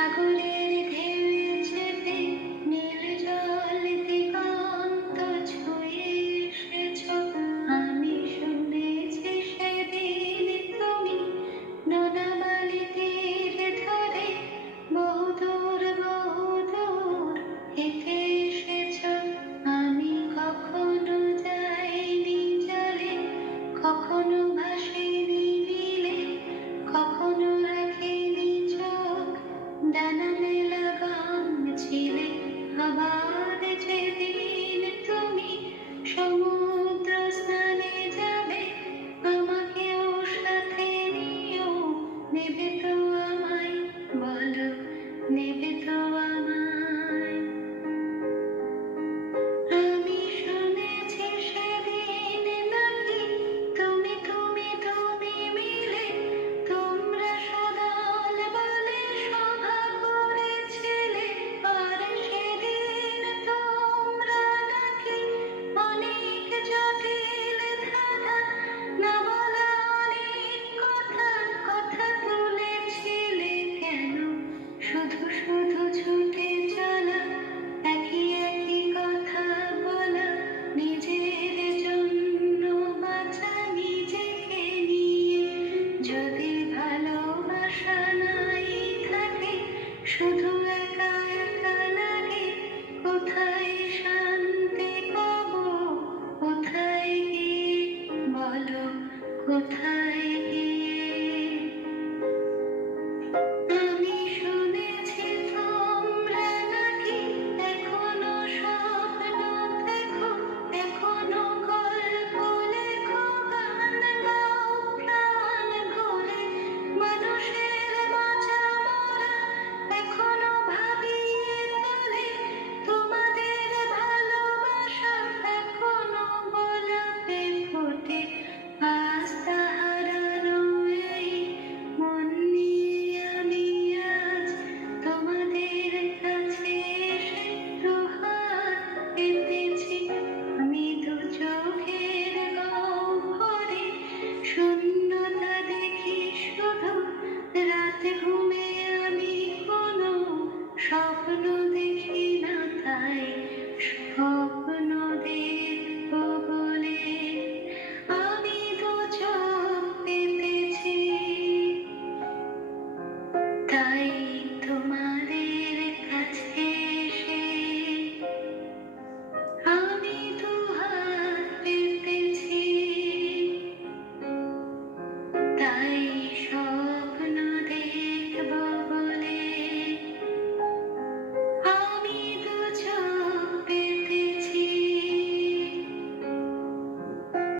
সাগরের ঢেউ চেপে নীল জল দিগন্ত ছুঁয়ে এসেছ। আমি শুনেছি সেদিন তুমি নোনাবালি তীর ধরে বহুদূর বহুদূর হেঁটে এসেছ। আমি কখনো যাইনি জলে, কখনো ভাসিনি নীলে, কখনো রাখিনি চোখ। ডানা মেলা গান ছিলে আবার